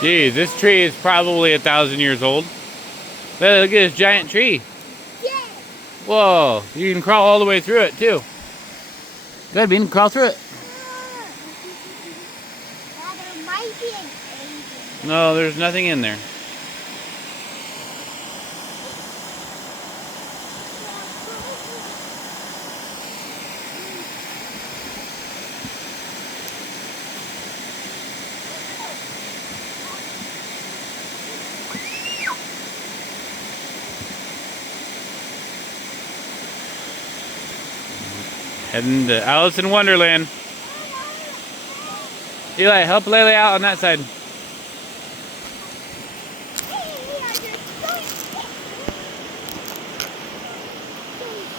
Geez, this tree is probably 1,000 years old. Look at this giant tree. Yeah. Whoa, you can crawl all the way through it too. Go ahead, Bean, crawl through it. There might be an agent. No, there's nothing in there. Heading to Alice in Wonderland. Eli, help Lele out on that side.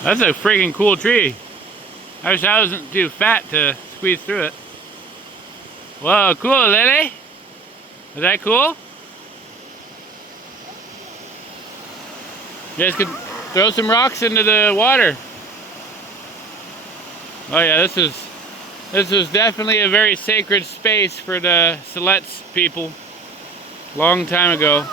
That's a freaking cool tree. I wish I wasn't too fat to squeeze through it. Whoa, cool, Lele. Is that cool? You guys could throw some rocks into the water. Oh yeah, this was definitely a very sacred space for the Siletz people long time ago.